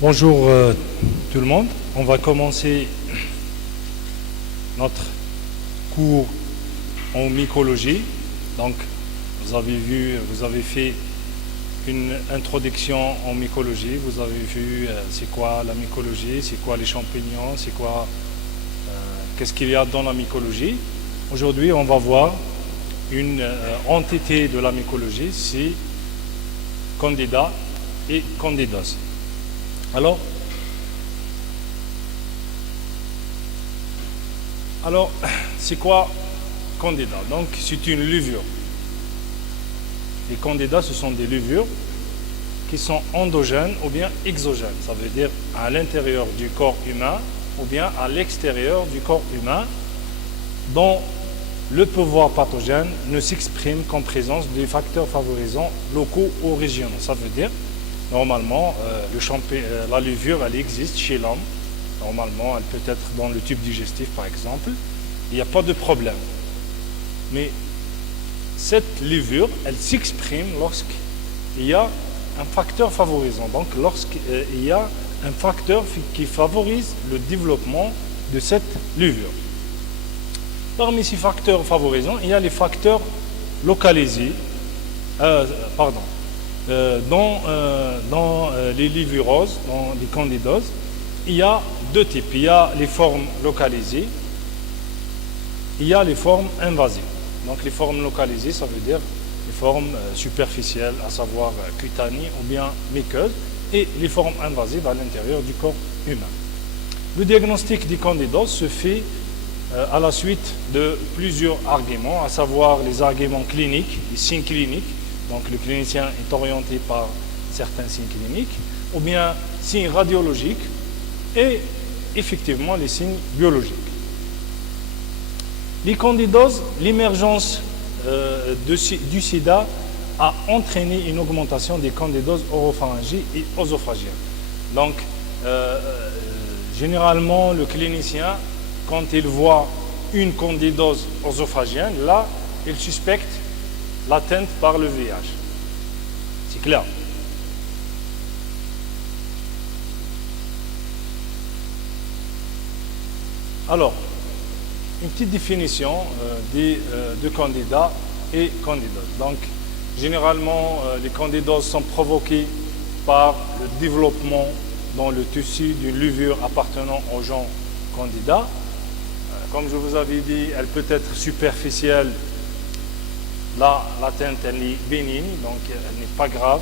Bonjour tout le monde, on va commencer notre cours en mycologie. Donc vous avez fait une introduction en mycologie, vous avez vu c'est quoi la mycologie, c'est quoi les champignons, c'est quoi, qu'est-ce qu'il y a dans la mycologie. Aujourd'hui on va voir une entité de la mycologie, c'est Candida et Candidos. Alors, c'est quoi Candida? Donc, c'est une levure. Les candidats, ce sont des levures qui sont endogènes ou bien exogènes. Ça veut dire à l'intérieur du corps humain ou bien à l'extérieur du corps humain, dont le pouvoir pathogène ne s'exprime qu'en présence des facteurs favorisants locaux ou régionaux. Ça veut dire normalement, la levure, elle existe chez l'homme. Normalement, elle peut être dans le tube digestif, par exemple. Il n'y a pas de problème. Mais cette levure, elle s'exprime lorsqu'il y a un facteur favorisant. Donc, lorsqu'il y a un facteur qui favorise le développement de cette levure. Parmi ces facteurs favorisants, il y a les facteurs localisés. Dans les levuroses, dans les candidoses, il y a deux types. Il y a les formes localisées, il y a les formes invasives. Donc les formes localisées, ça veut dire les formes superficielles, à savoir cutanées ou bien muqueuses, et les formes invasives à l'intérieur du corps humain. Le diagnostic des candidoses se fait à la suite de plusieurs arguments, à savoir les arguments cliniques, les signes cliniques. Donc le clinicien est orienté par certains signes cliniques, ou bien signes radiologiques et effectivement les signes biologiques. Les candidoses, l'émergence du sida a entraîné une augmentation des candidoses oropharyngiques et œsophagiennes. Donc généralement le clinicien, quand il voit une candidose œsophagienne, là il suspecte l'atteinte par le VIH. C'est clair. Alors, une petite définition de candidats et candidoses. Donc, généralement, les candidoses sont provoquées par le développement dans le tissu d'une levure appartenant au genre candida. Comme je vous avais dit, elle peut être superficielle. Là, l'atteinte, elle est bénigne, donc elle n'est pas grave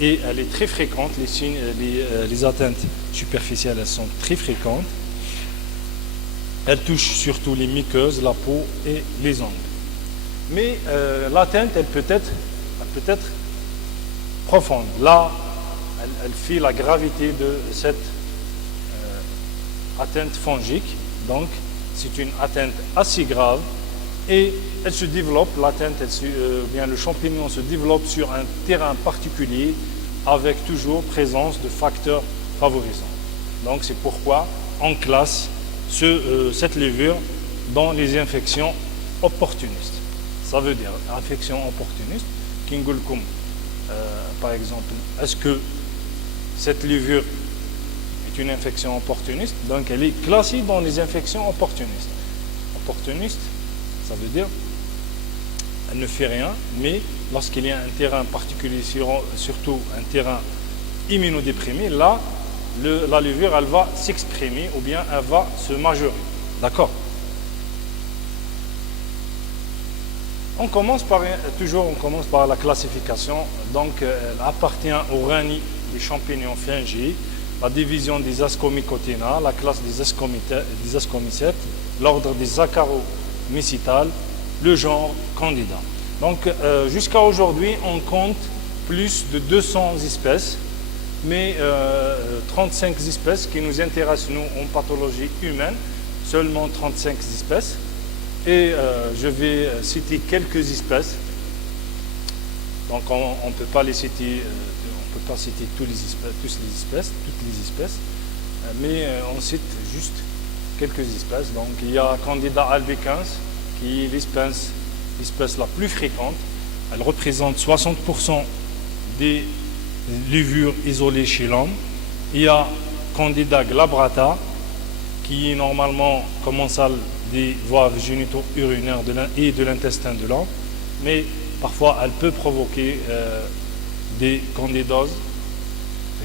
et elle est très fréquente. Les atteintes superficielles, elles sont très fréquentes. Elles touchent surtout les muqueuses, la peau et les ongles. Mais l'atteinte, elle peut être profonde. Là, elle fait la gravité de cette atteinte fongique. Donc, c'est une atteinte assez grave. Et elle se développe, l'atteinte, bien le champignon se développe sur un terrain particulier avec toujours présence de facteurs favorisants. Donc c'est pourquoi on classe cette levure dans les infections opportunistes. Ça veut dire infection opportuniste, Kingulkum, par exemple, est-ce que cette levure est une infection opportuniste? Donc elle est classée dans les infections opportunistes. Opportuniste, ça veut dire elle ne fait rien, mais lorsqu'il y a un terrain particulier, surtout un terrain immunodéprimé, là, la levure, elle va s'exprimer ou bien elle va se majorer. D'accord? On commence par la classification. Donc, elle appartient au rani des champignons fungi, la division des Ascomycotina, la classe des Ascomycètes, l'ordre des Acaromycetales, le genre Candida. Donc jusqu'à aujourd'hui, on compte plus de 200 espèces, mais 35 espèces qui nous intéressent, nous, en pathologie humaine, seulement 35 espèces. Et je vais citer quelques espèces. Donc on ne peut pas les citer, on peut pas citer toutes les espèces, mais on cite juste quelques espèces. Donc il y a Candida albicans, qui est l'espèce la plus fréquente. Elle représente 60% des levures isolées chez l'homme. Il y a Candida glabrata, qui est normalement commensale des voies génito-urinaires et de l'intestin de l'homme, mais parfois elle peut provoquer des candidoses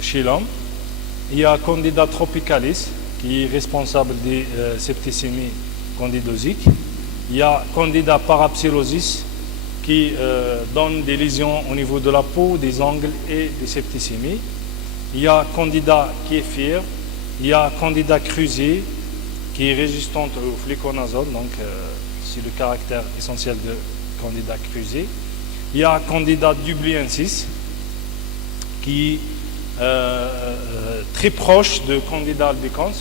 chez l'homme. Il y a Candida tropicalis, qui est responsable des septicémies candidosiques. Il y a Candida parapsilosis, qui donne des lésions au niveau de la peau, des ongles et des septicémies. Il y a Candida kéfir, il y a Candida krusei, qui est résistante au fluconazole, donc c'est le caractère essentiel de Candida krusei. Il y a Candida dubliensis, qui est très proche de Candida albicans,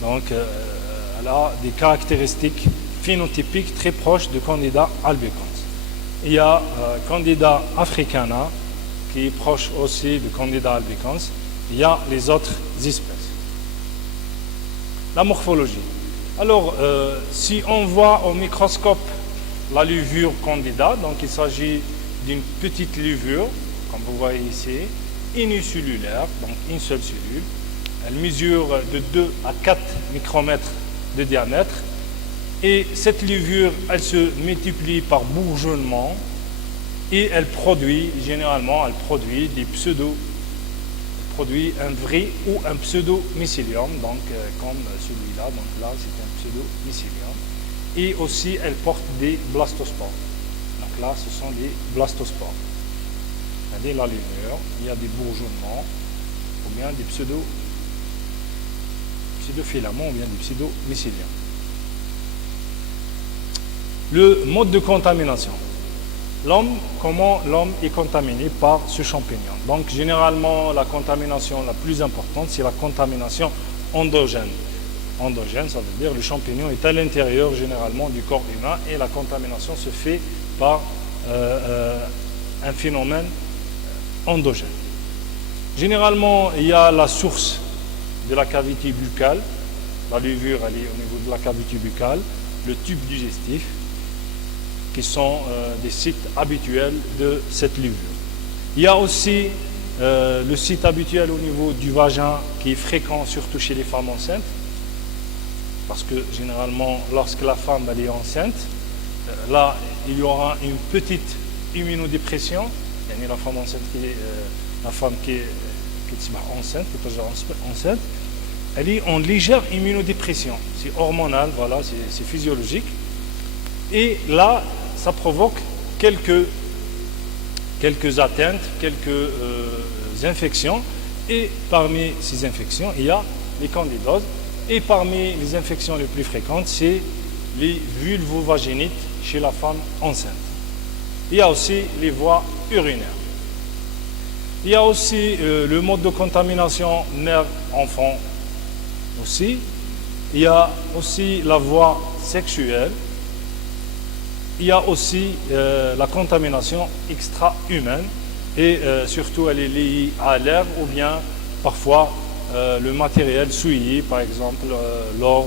donc elle a des caractéristiques phénotypiques très proches de Candida albicans. Il y a Candida africana, qui est proche aussi de Candida albicans. Il y a les autres espèces. La morphologie. Alors, si on voit au microscope la levure Candida, donc il s'agit d'une petite levure, comme vous voyez ici, unicellulaire, donc une seule cellule. Elle mesure de 2 à 4 micromètres de diamètre. Et cette levure, elle se multiplie par bourgeonnement et elle produit, généralement, des produit un vrai ou un pseudo-mycélium, donc comme celui-là, donc là c'est un pseudo-mycélium. Et aussi elle porte des blastospores. Donc là ce sont des blastospores. Regardez la levure, il y a des bourgeonnements ou bien des pseudofilaments ou bien des pseudo-mycéliums. Le mode de contamination. Comment l'homme est contaminé par ce champignon. Donc généralement la contamination la plus importante c'est la contamination endogène. Endogène, ça veut dire le champignon est à l'intérieur généralement du corps humain et la contamination se fait par un phénomène endogène. Généralement il y a la source de la cavité buccale, la levure elle est au niveau de la cavité buccale, le tube digestif, qui sont des sites habituels de cette levure. Il y a aussi le site habituel au niveau du vagin qui est fréquent surtout chez les femmes enceintes, parce que généralement lorsque la femme elle est enceinte, là il y aura une petite immunodépression, la femme enceinte qui est enceinte, elle est en légère immunodépression, c'est hormonal, voilà, c'est physiologique. Et là, ça provoque quelques atteintes, quelques infections. Et parmi ces infections, il y a les candidoses. Et parmi les infections les plus fréquentes, c'est les vulvovaginites chez la femme enceinte. Il y a aussi les voies urinaires. Il y a aussi le mode de contamination mère-enfant aussi. Il y a aussi la voie sexuelle. Il y a aussi la contamination extra-humaine et surtout elle est liée à l'air ou bien parfois le matériel souillé, par exemple lors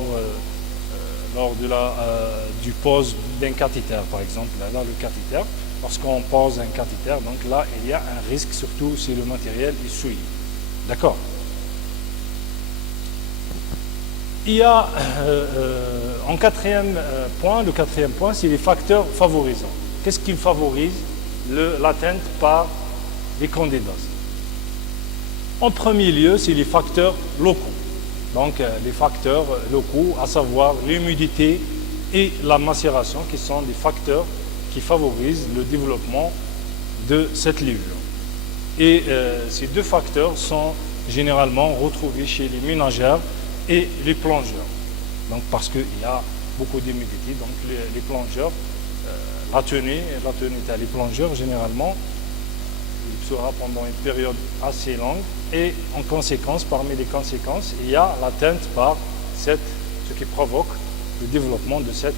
du pose d'un cathéter, par exemple. Là, le cathéter, lorsqu'on pose un cathéter, donc là il y a un risque, surtout si le matériel est souillé. D'accord? Il y a en quatrième point, le quatrième point, c'est les facteurs favorisants. Qu'est-ce qui favorise l'atteinte par les candidoses? En premier lieu, c'est les facteurs locaux. Donc les facteurs locaux, à savoir l'humidité et la macération, qui sont des facteurs qui favorisent le développement de cette levure. Et ces deux facteurs sont généralement retrouvés chez les ménagères et les plongeurs. Donc parce qu'il y a beaucoup d'humidité, donc les plongeurs, la tenue les plongeurs généralement, il sera pendant une période assez longue et en conséquence, parmi les conséquences, il y a l'atteinte par ce qui provoque le développement de cette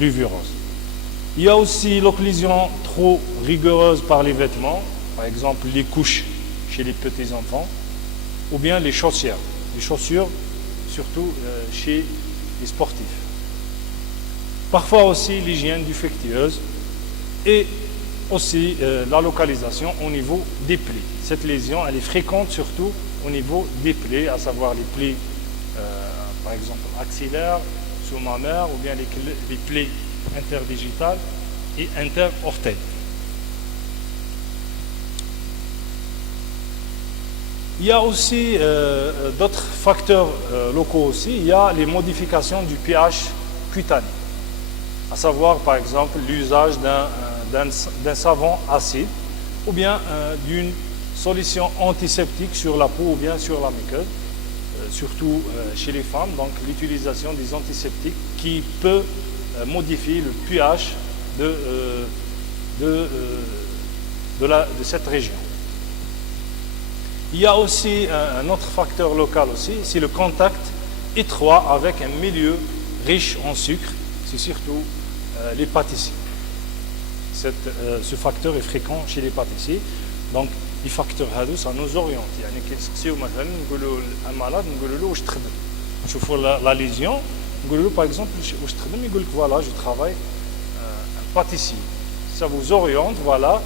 levurose. Il y a aussi l'occlusion trop rigoureuse par les vêtements, par exemple les couches chez les petits enfants, ou bien les chaussures. Les chaussures, surtout chez les sportifs. Parfois aussi l'hygiène défectueuse et aussi la localisation au niveau des plis. Cette lésion, elle est fréquente surtout au niveau des plaies, à savoir les plaies, par exemple, axillaires, sous-mammaires, ou bien les plaies interdigitales et inter-orteils. Il y a aussi d'autres facteurs locaux aussi. Il y a les modifications du pH cutané, à savoir par exemple l'usage d'un savon acide ou bien d'une solution antiseptique sur la peau ou bien sur la muqueuse, surtout chez les femmes. Donc l'utilisation des antiseptiques qui peut modifier le pH de cette région. Il y a aussi un autre facteur local aussi, c'est le contact étroit avec un milieu riche en sucre, c'est surtout les pâtissiers. Ce facteur est fréquent chez les pâtissiers. Donc les facteurs هادو ça nous oriente. يعني كنسقسيو مثلا نقولوا المالاد نقولوا له واش تخدم. نشوفوا la lésion, نقولوا له par exemple واش تخدم, يقول لك voilà je travaille un pâtissier. Ça vous oriente, voilà,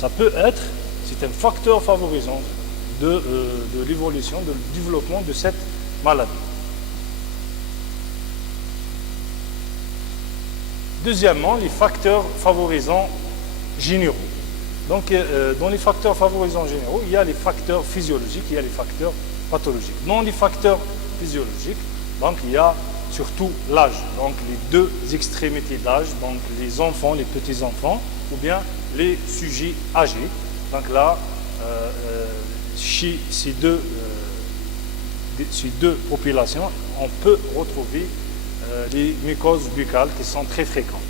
ça peut être, c'est un facteur favorisant de l'évolution, de développement de cette maladie. Deuxièmement, les facteurs favorisants généraux. Donc, dans les facteurs favorisants généraux, il y a les facteurs physiologiques, il y a les facteurs pathologiques. Dans les facteurs physiologiques, donc, il y a surtout l'âge, donc les deux extrémités d'âge, donc les enfants, les petits-enfants, ou bien les sujets âgés. Donc là, chez ces deux populations, on peut retrouver les mycoses buccales qui sont très fréquentes.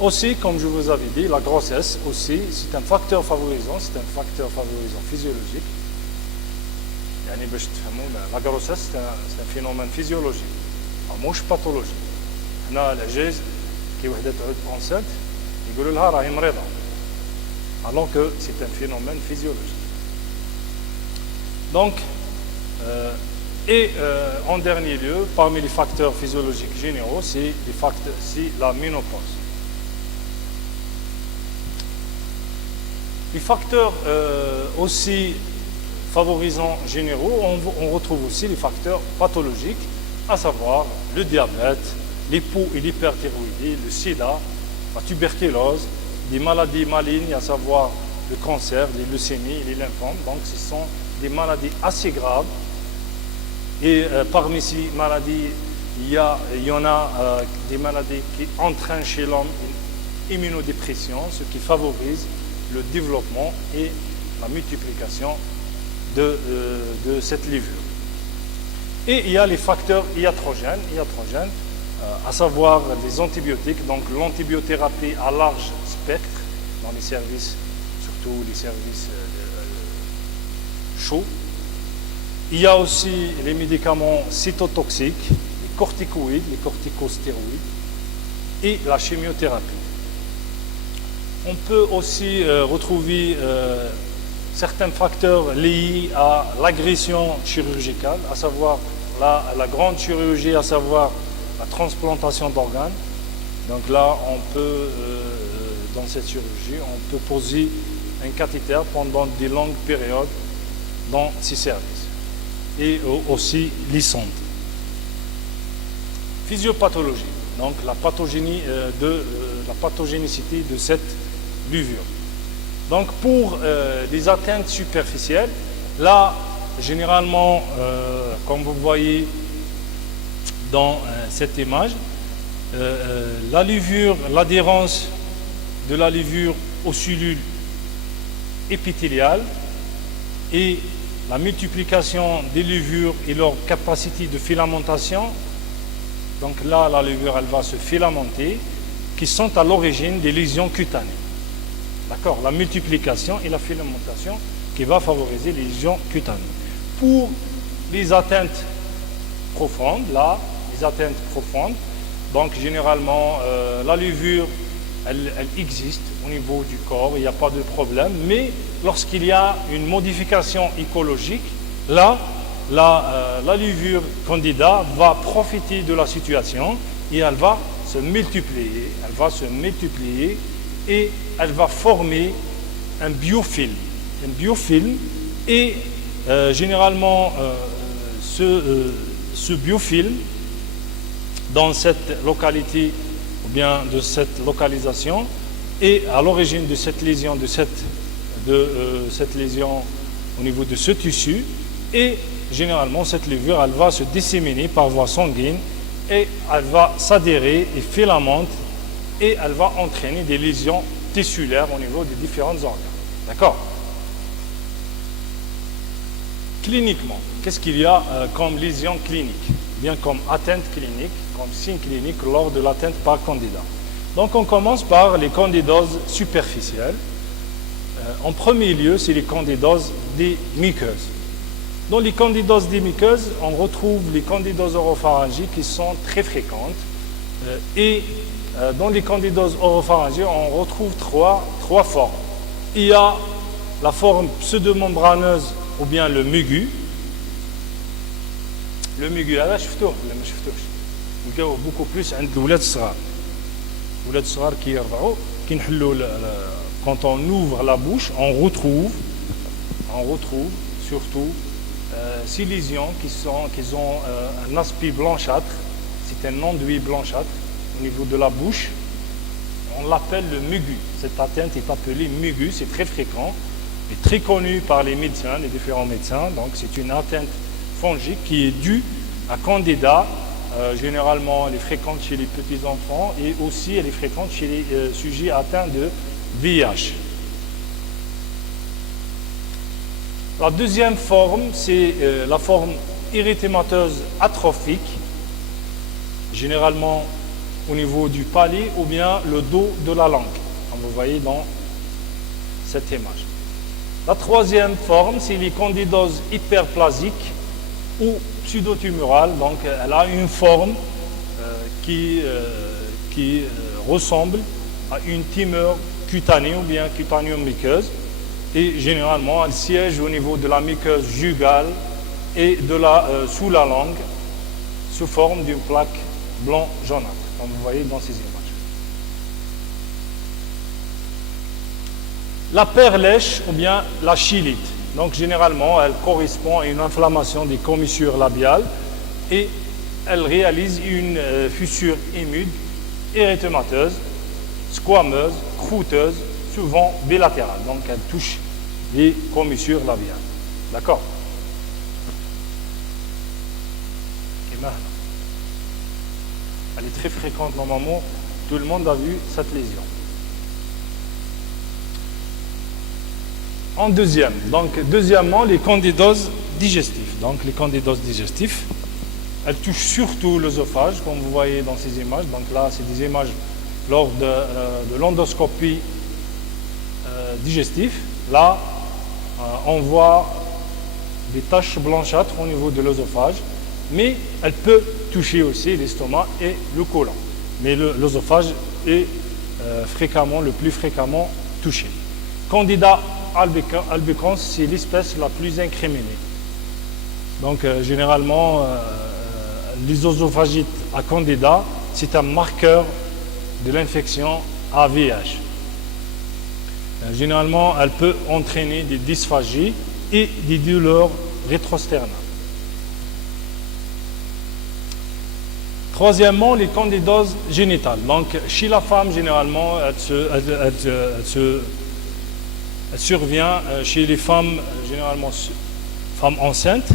Aussi, comme je vous avais dit, la grossesse aussi, c'est un facteur favorisant physiologique. La grossesse, c'est un phénomène physiologique, مش pathologique. هنا العجاز كي وحده تعود enceinte يقولوا لها راهي مريضه, alors que c'est un phénomène physiologique. Donc, en dernier lieu, parmi les facteurs physiologiques généraux, c'est la ménopause. Les facteurs aussi favorisants généraux, on retrouve aussi les facteurs pathologiques, à savoir le diabète, l'hypo et l'hyperthyroïdie, le sida, la tuberculose, des maladies malignes, à savoir le cancer, les leucémies, les lymphomes. Donc ce sont des maladies assez graves. Et parmi ces maladies, il y en a des maladies qui entraînent chez l'homme une immunodépression, ce qui favorise le développement et la multiplication de cette levure. Et il y a les facteurs iatrogènes, à savoir les antibiotiques, donc l'antibiothérapie à large spectre dans les services, surtout les services chauds. Il y a aussi les médicaments cytotoxiques, les corticoïdes, les corticostéroïdes et la chimiothérapie. On peut aussi retrouver certains facteurs liés à l'agression chirurgicale, à savoir la grande chirurgie, à savoir la transplantation d'organes. Donc là, dans cette chirurgie, on peut poser un cathéter pendant de longues périodes dans ces services. Et aussi les sondes. Physiopathologie, donc la pathogénicité de cette levure. Donc pour les atteintes superficielles, là, généralement, comme vous voyez dans cette image, la levure, l'adhérence de la levure aux cellules épithéliales et la multiplication des levures et leur capacité de filamentation. Donc là, la levure, elle va se filamenter, qui sont à l'origine des lésions cutanées. D'accord, la multiplication et la filamentation qui va favoriser les lésions cutanées. Pour les atteintes profondes, donc généralement la levure, elle existe au niveau du corps, il n'y a pas de problème, mais lorsqu'il y a une modification écologique, là, la levure candida va profiter de la situation et elle va se multiplier, et elle va former un biofilm. Et généralement, ce biofilm, dans cette localité ou bien de cette localisation, est à l'origine de cette lésion, cette lésion au niveau de ce tissu, et généralement cette levure elle va se disséminer par voie sanguine et elle va s'adhérer et filamente et elle va entraîner des lésions tissulaires au niveau des différents organes. D'accord? Cliniquement, qu'est-ce qu'il y a comme lésion clinique, bien comme atteinte clinique, comme signe clinique lors de l'atteinte par candida? Donc on commence par les candidoses superficielles. En premier lieu, c'est les candidoses des muqueuses. Dans les candidoses des muqueuses, on retrouve les candidoses oropharyngiques qui sont très fréquentes. Dans les candidoses oropharyngiques, on retrouve trois formes. Il y a la forme pseudomembraneuse ou bien le mugu. Le mugu, là, شفتوه ولا ما شفتوش؟ نلقاوه beaucoup plus عند الولاد الصغار. الولاد الصغار كي يرضعوا كي نحلوا quand on ouvre la bouche, on retrouve surtout ces lésions qui ont un aspect blanchâtre. C'est un enduit blanchâtre au niveau de la bouche. On l'appelle le mugu. Cette atteinte est appelée mugu, c'est très fréquent et très connu par les médecins, les différents médecins. Donc c'est une atteinte fongique qui est due à candida. Généralement, elle est fréquente chez les petits enfants et aussi elle est fréquente chez les sujets atteints de VIH. La deuxième forme, c'est la forme érythémateuse atrophique, généralement au niveau du palais ou bien le dos de la langue, comme vous voyez dans cette image. La troisième forme, c'est les candidoses hyperplasiques ou pseudotumorales. Donc, elle a une forme qui ressemble à une tumeur cutanée ou bien cutanéo-muqueuse. Et généralement, elle siège au niveau de la muqueuse jugale et sous la langue, sous forme d'une plaque blanc jaunâtre, comme vous voyez dans ces images. La perlèche ou bien la chylite. Donc généralement, elle correspond à une inflammation des commissures labiales et elle réalise une fissure humide, érythémateuse, squameuse, croûteuse, souvent bilatérale. Donc elle touche les commissures labiales. D'accord? Elle est très fréquente normalement. Tout le monde a vu cette lésion. En deuxièmement, les candidoses digestives. Donc les candidoses digestives, elles touchent surtout l'œsophage, comme vous voyez dans ces images. Donc là, c'est des images lors de l'endoscopie digestive. Là, on voit des taches blanchâtres au niveau de l'œsophage, mais elle peut toucher aussi l'estomac et le côlon. Mais l'œsophage est le plus fréquemment touché. Candida albicans, c'est l'espèce la plus incriminée. Donc généralement, l'œsophagite à candida, c'est un marqueur de l'infection à VIH. Généralement, elle peut entraîner des dysphagies et des douleurs rétrosternales. Troisièmement, les candidoses génitales. Donc, chez la femme, généralement, elle survient chez les femmes, généralement femmes enceintes,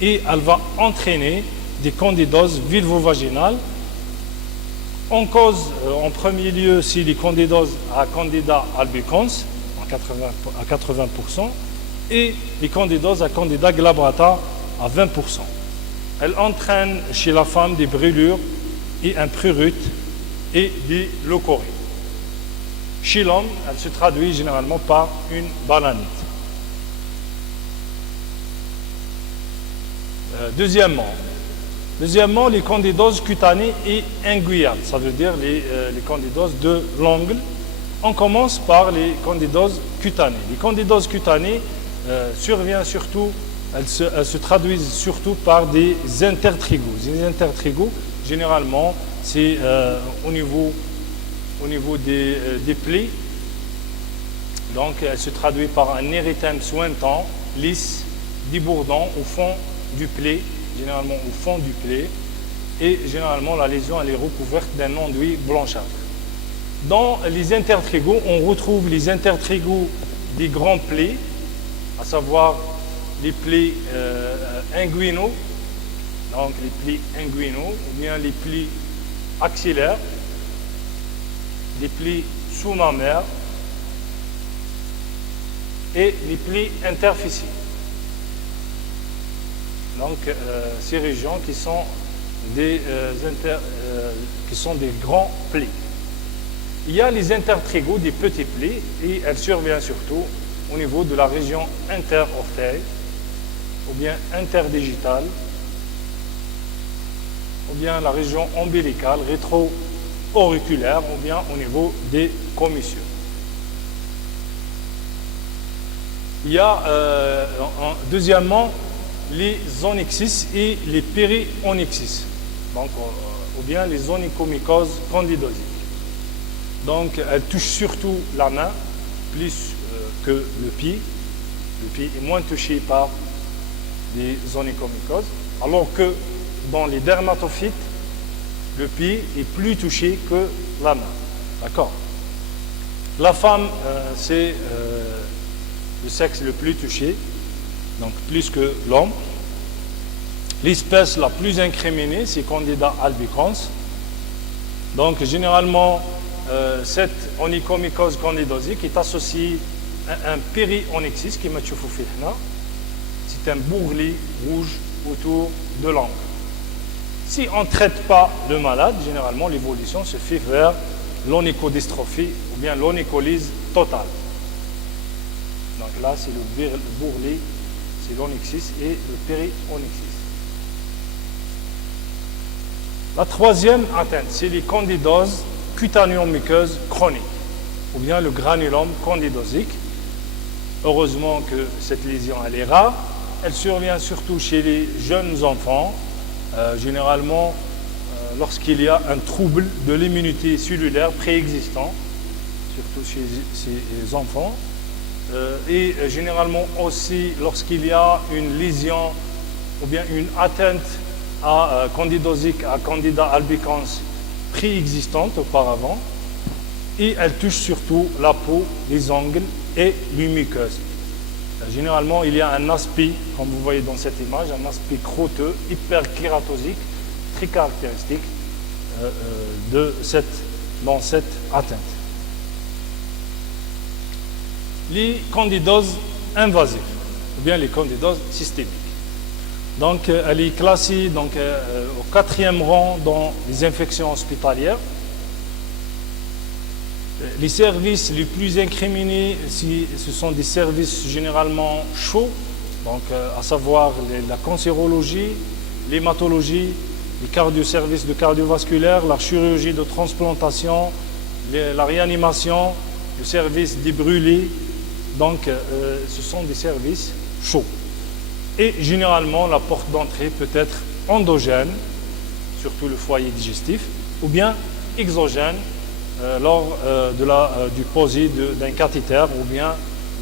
et elle va entraîner des candidoses vulvovaginales. On cause en premier lieu si les candidoses à candida albicans à 80% et les candidoses à candida glabrata à 20%. Elle entraîne chez la femme des brûlures et un prurite et des leucorrhées. Chez l'homme, elle se traduit généralement par une bananite. Deuxièmement, les candidoses cutanées et inguinales, ça veut dire les candidoses de l'ongle. On commence par les candidoses cutanées. Les candidoses cutanées surviennent surtout, elles se traduisent surtout par des intertrigos. Les intertrigos, généralement, c'est au niveau des plaies. Donc, elle se traduit par un érythème suintant, lisse, débordant au fond du plaie, généralement au fond du plaie, et généralement la lésion elle est recouverte d'un enduit blanchâtre. Dans les intertrigaux, on retrouve les intertrigaux des grands plaies, à savoir les plaies inguinaux, donc les plis inguinaux, ou bien les plis axillaires, les plis sous-mammaires et les plis interféciers. Donc ces régions qui sont des grands plis. Il y a les intertrigaux, des petits plis, et elles surviennent surtout au niveau de la région interorteil, ou bien interdigitale, ou bien la région ombilicale, rétro-auriculaire, ou bien au niveau des commissions. Il y a deuxièmement les onyxis et les périonyxis, donc, ou bien les onychomycoses candidosiques. Donc elles touchent surtout la main plus que le pied. Le pied est moins touché par les onychomycoses, alors que dans les dermatophytes, le pied est plus touché que la main. D'accord? La femme, c'est le sexe le plus touché, donc plus que l'homme. L'espèce la plus incriminée, c'est Candida albicans. Donc généralement, cette onychomycose candidosique est associée à un périonyxis qui m'a tchoufoufi là. C'est un bourrelet rouge autour de l'angle. Si on ne traite pas le malade, généralement l'évolution se fait vers l'onychodystrophie ou bien l'onycholyse totale. Donc là, c'est le bourrelet, c'est l'onyxis et le périonyxis. La troisième atteinte, c'est les candidoses cutanéo-muqueuses chroniques, ou bien le granulome candidosique. Heureusement que cette lésion elle est rare. Elle survient surtout chez les jeunes enfants, généralement lorsqu'il y a un trouble de l'immunité cellulaire préexistant, surtout chez ces enfants, et généralement aussi lorsqu'il y a une lésion ou bien une atteinte à candidosique, à Candida albicans préexistante auparavant, et elle touche surtout la peau, les ongles et les muqueuses. Généralement, il y a un aspect, comme vous voyez dans cette image, un aspect crotteux, hyperkératosique, très caractéristique dans cette atteinte. Les candidoses invasives, ou bien les candidoses systémiques. Donc, elle est classée au 4e rang dans les infections hospitalières. Les services les plus incriminés, ce sont des services généralement chauds, donc à savoir la cancérologie, l'hématologie, les services de cardiovasculaire, la chirurgie de transplantation, la réanimation, le service des brûlés. Donc ce sont des services chauds. Et généralement, la porte d'entrée peut être endogène, surtout le foyer digestif, ou bien exogène, lors du posé d'un cathéter ou bien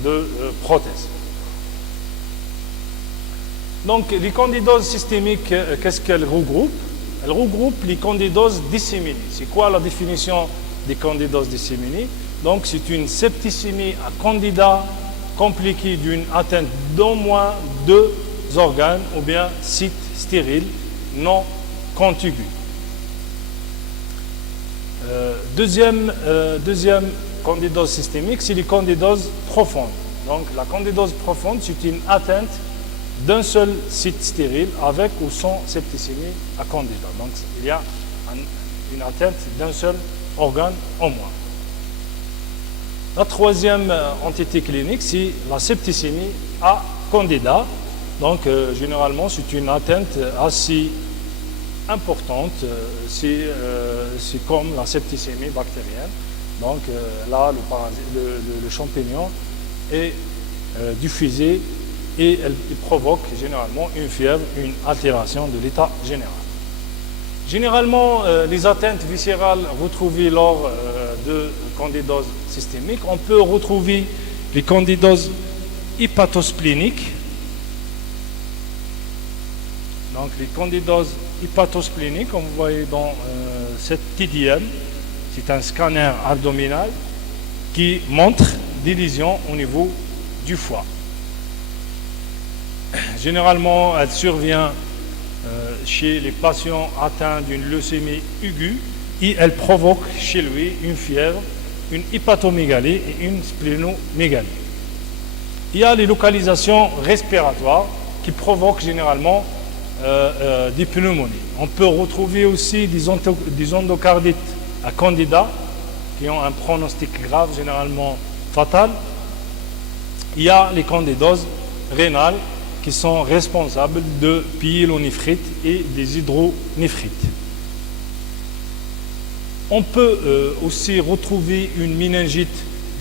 de prothèse. Donc les candidoses systémiques, qu'est-ce qu'elles regroupent? Elles regroupent les candidoses disséminées. C'est quoi la définition des candidoses disséminées? Donc c'est une septicémie à candida compliquée d'une atteinte d'au moins 2 organes ou bien sites stériles non contigus. Deuxième candidose systémique, c'est les candidoses profondes. Donc la candidose profonde, c'est une atteinte d'un seul site stérile avec ou sans septicémie à candida. Donc il y a une atteinte d'un seul organe au moins. La troisième entité clinique, c'est la septicémie à candida. Donc généralement, c'est une atteinte assez importante, c'est comme la septicémie bactérienne. Donc là, le champignon est diffusé et il provoque généralement une fièvre, une altération de l'état général. Généralement, les atteintes viscérales retrouvées lors de candidose systémique, on peut retrouver les candidoses hépatospléniques, Donc les candidoses hépatospléniques, comme vous voyez dans cette TDM, c'est un scanner abdominal qui montre des lésions au niveau du foie. Généralement, elle survient chez les patients atteints d'une leucémie aiguë et elle provoque chez lui une fièvre, une hépatomégalie et une splénomégalie. Il y a les localisations respiratoires qui provoquent généralement des pneumonies. On peut retrouver aussi des endocardites à candida qui ont un pronostic grave, généralement fatal. Il y a les candidoses rénales qui sont responsables de pyélonéphrite et des hydronéphrites. On peut aussi retrouver une méningite,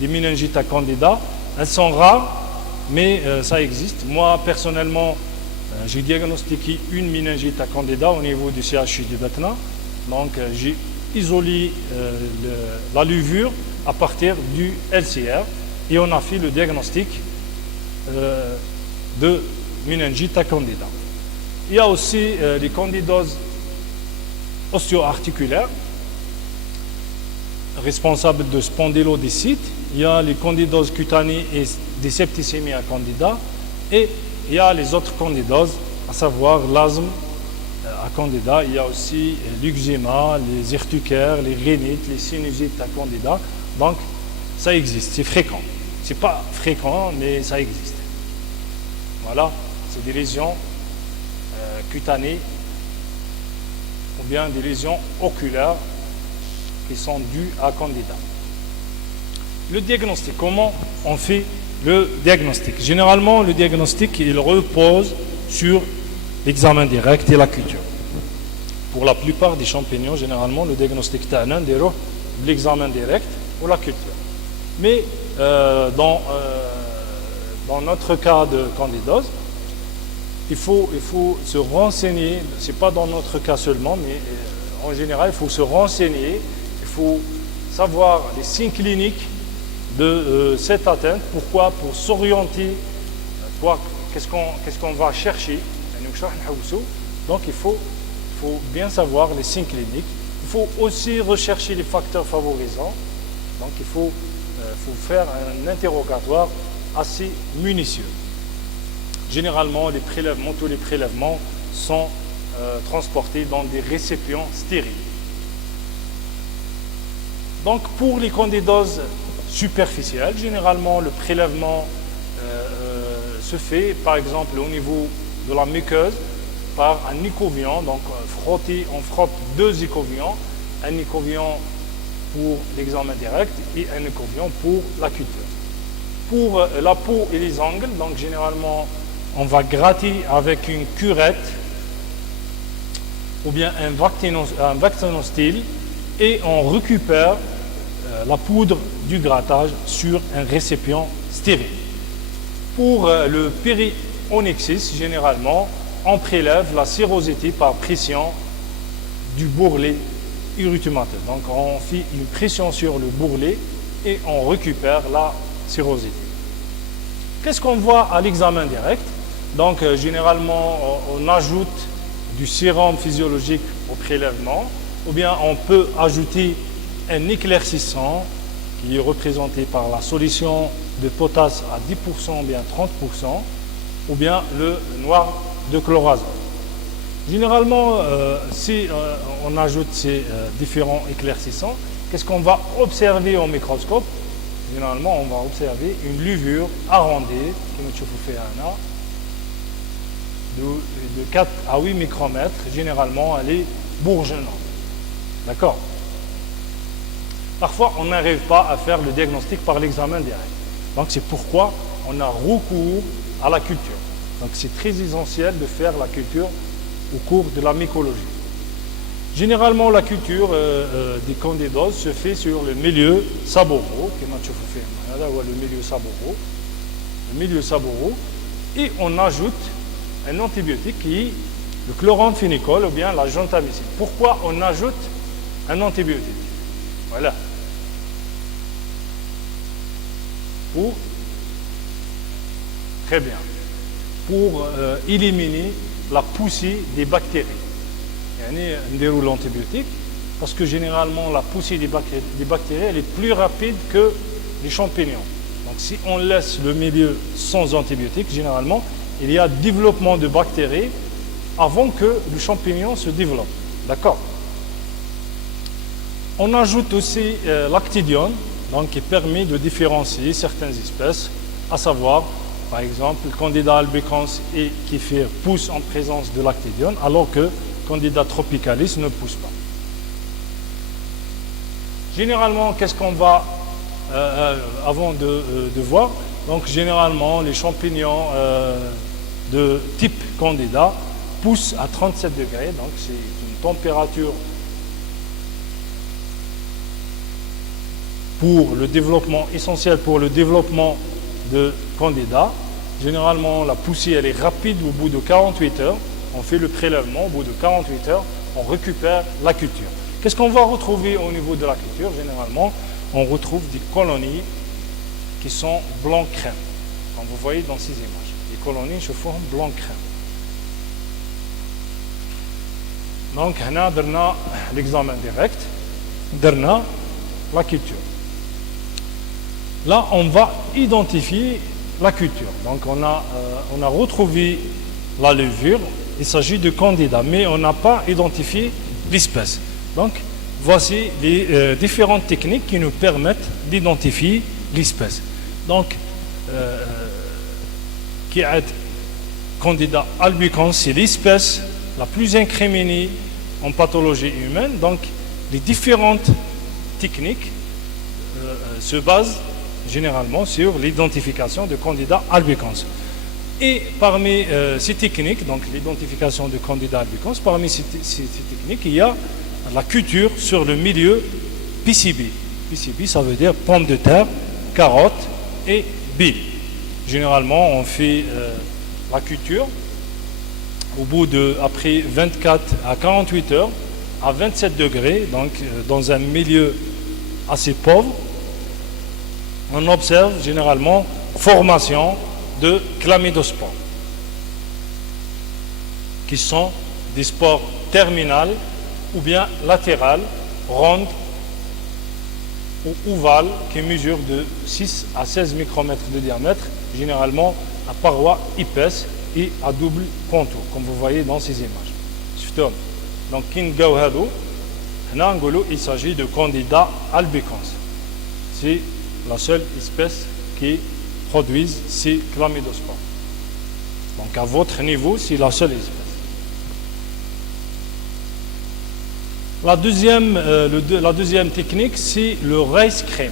des méningites à candida. Elles sont rares, mais ça existe. Moi, personnellement, j'ai diagnostiqué une méningite à candida au niveau du CHU de Batna. Donc, j'ai isolé la levure à partir du LCR et on a fait le diagnostic de méningite à candida. Il y a aussi les candidoses osteo-articulaires responsables de spondylodécite. Il y a les candidoses cutanées et des septicémies à candida. Et il y a les autres candidoses, à savoir l'asthme à candida. Il y a aussi l'eczéma, les urticaires, les rhinites, les sinusites à candida. Donc, ça existe, c'est fréquent. C'est pas fréquent, mais ça existe. Voilà, c'est des lésions cutanées ou bien des lésions oculaires qui sont dues à candida. Le diagnostic, comment on fait le diagnostic? Généralement, le diagnostic, il repose sur l'examen direct et la culture. Pour la plupart des champignons, généralement, le diagnostic ta'nan déroule l'examen direct ou la culture. Mais dans notre cas de candidose, il faut se renseigner, c'est pas dans notre cas seulement, mais en général, il faut se renseigner, il faut savoir les signes cliniques de cette atteinte. Pourquoi? Pour s'orienter, qu'est-ce qu'on va chercher. Donc il faut bien savoir les signes cliniques. Il faut aussi rechercher les facteurs favorisants. Donc il faut faire un interrogatoire assez minutieux. Généralement, tous les prélèvements sont transportés dans des récipients stériles. Donc pour les candidoses superficielles, généralement le prélèvement se fait par exemple au niveau de la muqueuse par un écouvillon. Donc on frotte 2 écouvillons, un écouvillon pour l'examen direct et un écouvillon pour la culture. Pour la peau et les angles, donc généralement on va gratter avec une curette ou bien un vaccinostyle et on récupère la poudre du grattage sur un récipient stérile. Pour le périonyxis, généralement, on prélève la sérosité par pression du bourrelet érythémateux. Donc on fait une pression sur le bourrelet et on récupère la sérosité. Qu'est-ce qu'on voit à l'examen direct? Donc généralement, on ajoute du sérum physiologique au prélèvement, ou bien on peut ajouter un éclaircissant qui est représenté par la solution de potasse à 10% ou bien 30%, ou bien le noir de chlorazole. Généralement, si on ajoute ces différents éclaircissants, qu'est-ce qu'on va observer au microscope? Généralement, on va observer une levure arrondie, de 4 à 8 micromètres. Généralement, elle est bourgeonnante. D'accord? Parfois, on n'arrive pas à faire le diagnostic par l'examen direct. Donc, c'est pourquoi on a recours à la culture. Donc, c'est très essentiel de faire la culture au cours de la mycologie. Généralement, la culture des candidoses se fait sur le milieu saboureux, le milieu saboureux, et on ajoute un antibiotique qui est le chloramphénicol ou bien la gentamicine. Pourquoi on ajoute un antibiotique? Voilà. Très bien. Pour éliminer la poussée des bactéries. Yani, on déroule l'antibiotique parce que généralement la poussée des bactéries elle est plus rapide que les champignons. Donc si on laisse le milieu sans antibiotiques, généralement, il y a développement de bactéries avant que le champignon se développe. D'accord? On ajoute aussi l'actidione, donc qui permet de différencier certaines espèces, à savoir, par exemple, le Candida albicans qui pousse en présence de l'actidione, alors que Candida tropicalis ne pousse pas. Généralement, qu'est-ce qu'on va, avant de voir, donc généralement, les champignons de type Candida poussent à 37 degrés, donc c'est une température pour le développement, essentiel pour le développement de Candida. Généralement, la poussée elle est rapide au bout de 48 heures. On fait le prélèvement, au bout de 48 heures, on récupère la culture. Qu'est-ce qu'on va retrouver au niveau de la culture? Généralement, on retrouve des colonies qui sont blanc-crème, comme vous voyez dans ces images. Les colonies se forment blanc-crème. Donc, on a l'examen direct, on a la culture. Là, on va identifier la culture. Donc, on a retrouvé la levure. Il s'agit de Candida, mais on n'a pas identifié l'espèce. Donc, voici les différentes techniques qui nous permettent d'identifier l'espèce. Donc, qui est Candida albicans, c'est l'espèce la plus incriminée en pathologie humaine. Donc, les différentes techniques se basent généralement sur l'identification de Candida albicans. Et parmi ces techniques, donc l'identification de Candida albicans, parmi ces techniques, il y a la culture sur le milieu PCB. PCB, ça veut dire pomme de terre, carotte et bile. Généralement, on fait la culture au bout de, après 24 à 48 heures, à 27 degrés, donc dans un milieu assez pauvre. On observe généralement formation de chlamydospores, qui sont des spores terminales ou bien latérales, rondes ou ovales, qui mesurent de 6 à 16 micromètres de diamètre, généralement à parois épaisses et à double contour, comme vous voyez dans ces images. Donc, il s'agit de Candida albicans. C'est la seule espèce qui produit ces chlamydospores. Donc à votre niveau, c'est la seule espèce. La deuxième technique, c'est le rice cream.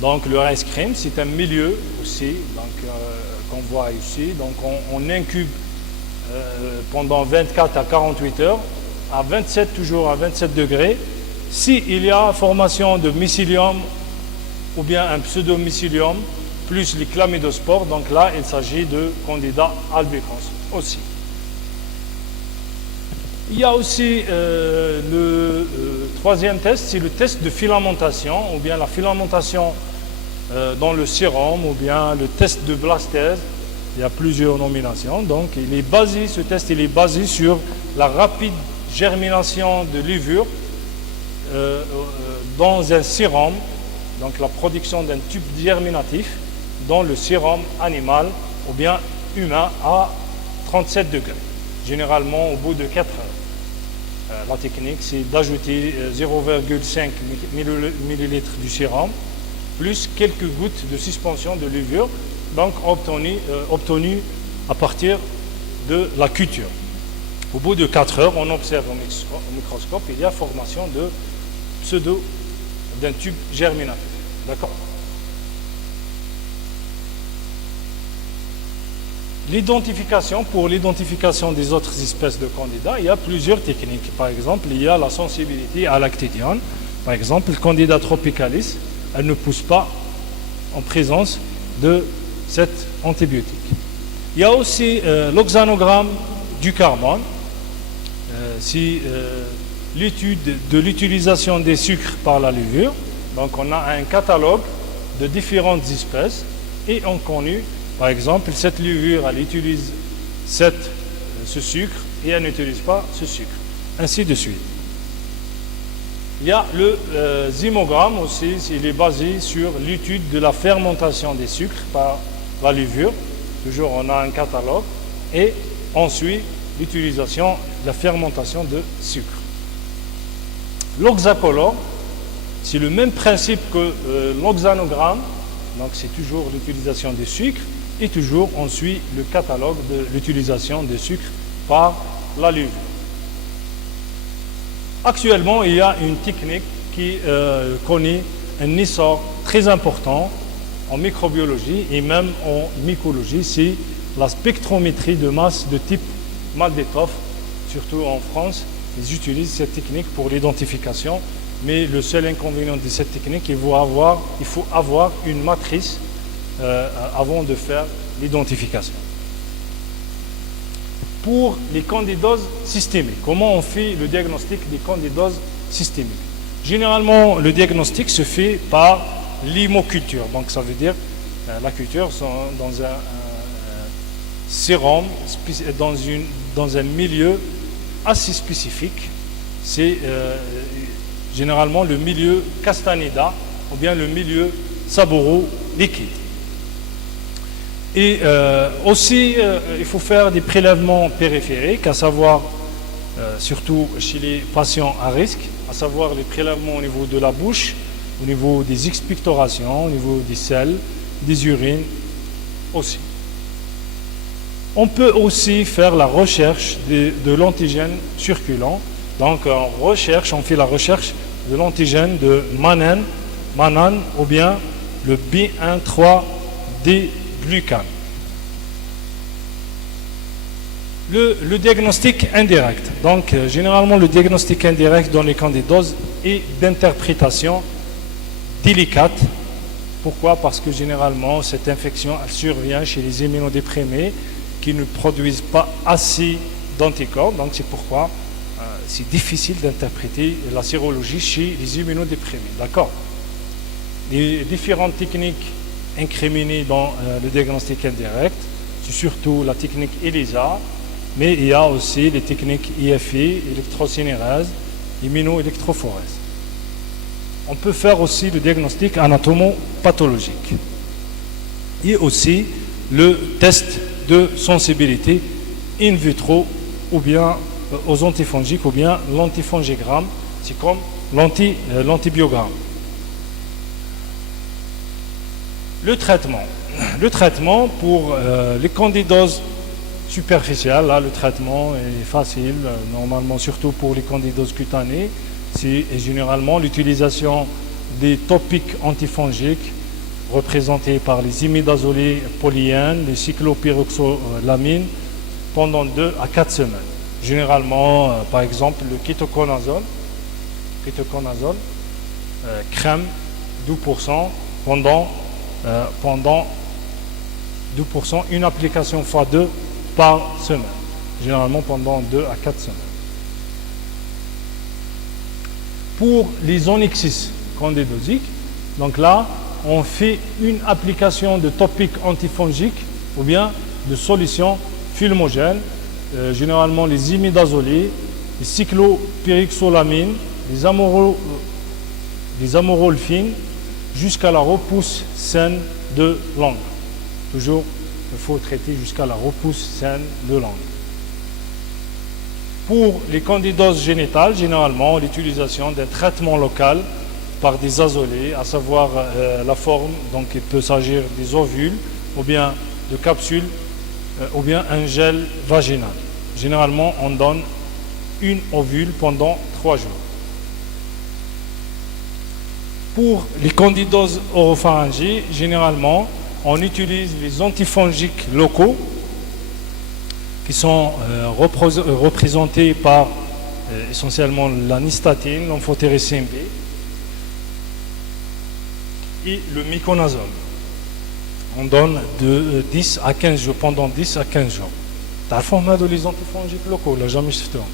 Donc le rice cream, c'est un milieu aussi, qu'on voit ici. Donc on incube pendant 24 à 48 heures, à 27, toujours à 27 degrés. S'il y a formation de mycélium ou bien un pseudomycélium, plus les chlamydospores, donc là, il s'agit de Candida albicans aussi. Il y a aussi le troisième test, c'est le test de filamentation, ou bien la filamentation dans le sérum, ou bien le test de blastèse. Il y a plusieurs nominations. Donc, ce test il est basé sur la rapide germination de levure dans un sérum, donc la production d'un tube germinatif dans le sérum animal ou bien humain à 37 degrés, généralement au bout de 4 heures. La technique, c'est d'ajouter 0,5 ml du sérum plus quelques gouttes de suspension de levure, donc obtenue à partir de la culture. Au bout de 4 heures, on observe au microscope, il y a formation d'un tube germinatif. D'accord? Pour l'identification des autres espèces de Candida, il y a plusieurs techniques. Par exemple, il y a la sensibilité à l'actidione. Par exemple, le Candida tropicalis, elle ne pousse pas en présence de cet antibiotique. Il y a aussi l'oxanogramme du carbone. C'est l'étude de l'utilisation des sucres par la levure. Donc on a un catalogue de différentes espèces et on connaît, par exemple, cette levure, elle utilise cette ce sucre et elle n'utilise pas ce sucre. Ainsi de suite. Il y a le zymogramme aussi, il est basé sur l'étude de la fermentation des sucres par la levure. Toujours on a un catalogue et on suit l'utilisation de la fermentation de sucre. L'oxacolore, c'est le même principe que l'oxanogramme, donc c'est toujours l'utilisation du sucre et toujours on suit le catalogue de l'utilisation de sucre par la levure. Actuellement, il y a une technique qui connaît un essor très important en microbiologie et même en mycologie, c'est la spectrométrie de masse de type Malethoff. Surtout en France, ils utilisent cette technique pour l'identification, mais le seul inconvénient de cette technique, il faut avoir une matrice avant de faire l'identification. Pour les candidoses systémiques, comment on fait le diagnostic des candidoses systémiques? Généralement, le diagnostic se fait par l'hémoculture. Donc, ça veut dire la culture dans un sérum, dans un milieu assez spécifique. C'est généralement le milieu Castaneda ou bien le milieu Saburo liquide. Et aussi, il faut faire des prélèvements périphériques, à savoir, surtout chez les patients à risque, à savoir les prélèvements au niveau de la bouche, au niveau des expectorations, au niveau des selles, des urines aussi. On peut aussi faire la recherche de l'antigène circulant. Donc, on fait la recherche de l'antigène de Manan ou bien le B13D-glucane. Le diagnostic indirect. Donc, généralement, le diagnostic indirect dans les candidoses est d'interprétation délicate. Pourquoi? Parce que généralement, cette infection elle survient chez les immunodéprimés qui ne produisent pas assez d'anticorps. Donc, c'est pourquoi c'est difficile d'interpréter la sérologie chez les immunodéprimés. D'accord? Les différentes techniques incriminées dans le diagnostic indirect, c'est surtout la technique ELISA, mais il y a aussi les techniques IFI, électrocinérase, immunoélectrophorèse. On peut faire aussi le diagnostic anatomopathologique et aussi le test de sensibilité in vitro ou bien aux antifongiques ou bien l'antifongigramme, c'est comme l'antibiogramme. Le traitement pour les candidoses superficielles, là le traitement est facile, normalement surtout pour les candidoses cutanées, c'est généralement l'utilisation des topiques antifongiques représentés par les imidazolés polyènes, les cyclopyroxolamines pendant 2 à 4 semaines. Généralement, par exemple, le kétoconazole, crème 12% pendant 12%, une application x2 par semaine, généralement pendant 2 à 4 semaines. Pour les onyxis candidosiques, donc là, on fait une application de topique antifongique ou bien de solution fulmogène, généralement les imidazolés, les cyclopyroxolamines, les amorolfines, jusqu'à la repousse saine de langue. Toujours, il faut traiter jusqu'à la repousse saine de langue. Pour les candidoses génitales, généralement, l'utilisation d'un traitement local par des azolés, à savoir la forme, donc il peut s'agir des ovules, ou bien de capsules, ou bien un gel vaginal. Généralement, on donne une ovule pendant 3 jours. Pour les candidoses oropharyngées, généralement, on utilise les antifongiques locaux qui sont représentés par essentiellement la nystatine, l'amphotericine B et le miconazole. On donne de 10 à 15 jours, pendant 10 à 15 jours. تعرفون هذو les antifongiques locaux ولا jamais شفتوهم؟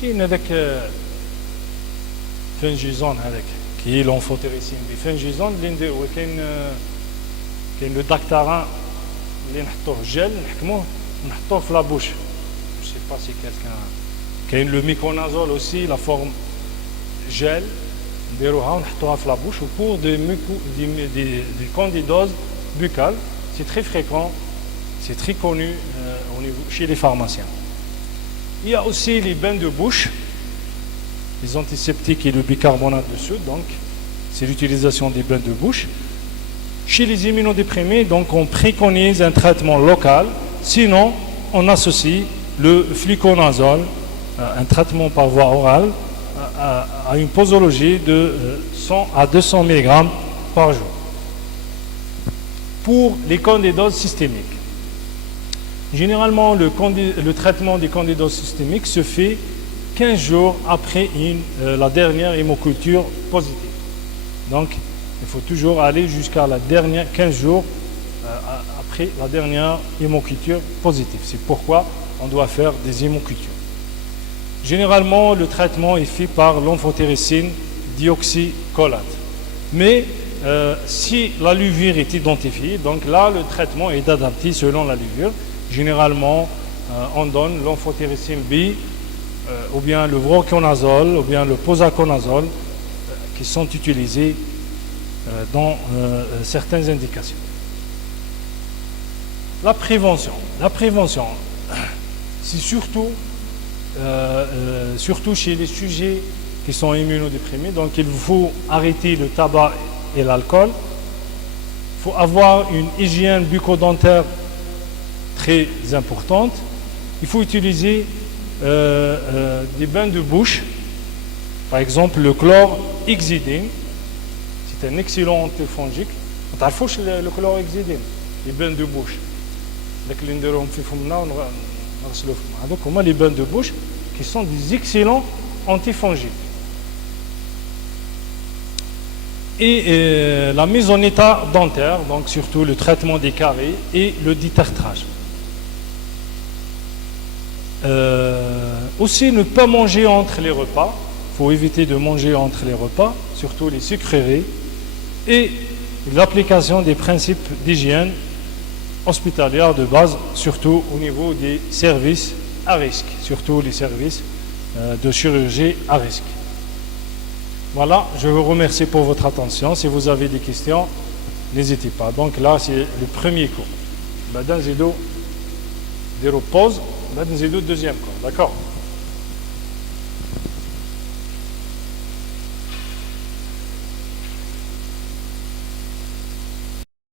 كاين هذاك فنجيزون هذاك كي لونفوتيريسين بي فنجيزون اللي نديرو كاين لو داكتاران اللي نحطوه جل نحكموه ونحطوه في لابوش je ne sais pas si quelqu'un qui a le myconazole aussi, la forme gel, on نحطوها في la bouche pour des candidoses buccales. C'est très fréquent, c'est très connu chez les pharmaciens. Il y a aussi les bains de bouche, les antiseptiques et le bicarbonate de soude, donc c'est l'utilisation des bains de bouche. Chez les immunodéprimés, donc on préconise un traitement local, sinon on associe le fluconazole, un traitement par voie orale, à une posologie de 100 à 200 mg par jour. Pour les candidoses systémiques, généralement le traitement des candidoses systémiques se fait 15 jours après la dernière hémoculture positive. Donc il faut toujours aller jusqu'à la dernière 15 jours après la dernière hémoculture positive. C'est pourquoi on doit faire des hémocultures. Généralement, le traitement est fait par l'amphotéricine dioxycholate. Mais si la levure est identifiée, donc là, le traitement est adapté selon la levure. Généralement, on donne l'amphotéricine B, ou bien le voriconazole, ou bien le posaconazole, qui sont utilisés dans certaines indications. La prévention, c'est surtout chez les sujets qui sont immunodéprimés. Donc il faut arrêter le tabac et l'alcool. Il faut avoir une hygiène bucco-dentaire très importante. Il faut utiliser des bains de bouche. Par exemple, le chlorhexidine, c'est un excellent antifongique. On ne le chlorhexidine, les bains de bouche. Donc, les bains de bouche qui sont des excellents antifongiques. Et la mise en état dentaire, donc surtout le traitement des caries et le détartrage. Aussi, ne pas manger entre les repas. Il faut éviter de manger entre les repas, surtout les sucreries. Et l'application des principes d'hygiène hospitalière de base, surtout au niveau des services à risque, surtout les services de chirurgie à risque. Voilà, je vous remercie pour votre attention. Si vous avez des questions, n'hésitez pas. Donc là, c'est le premier cours. Badan Zido, pause, Badan Zido, deuxième cours. D'accord?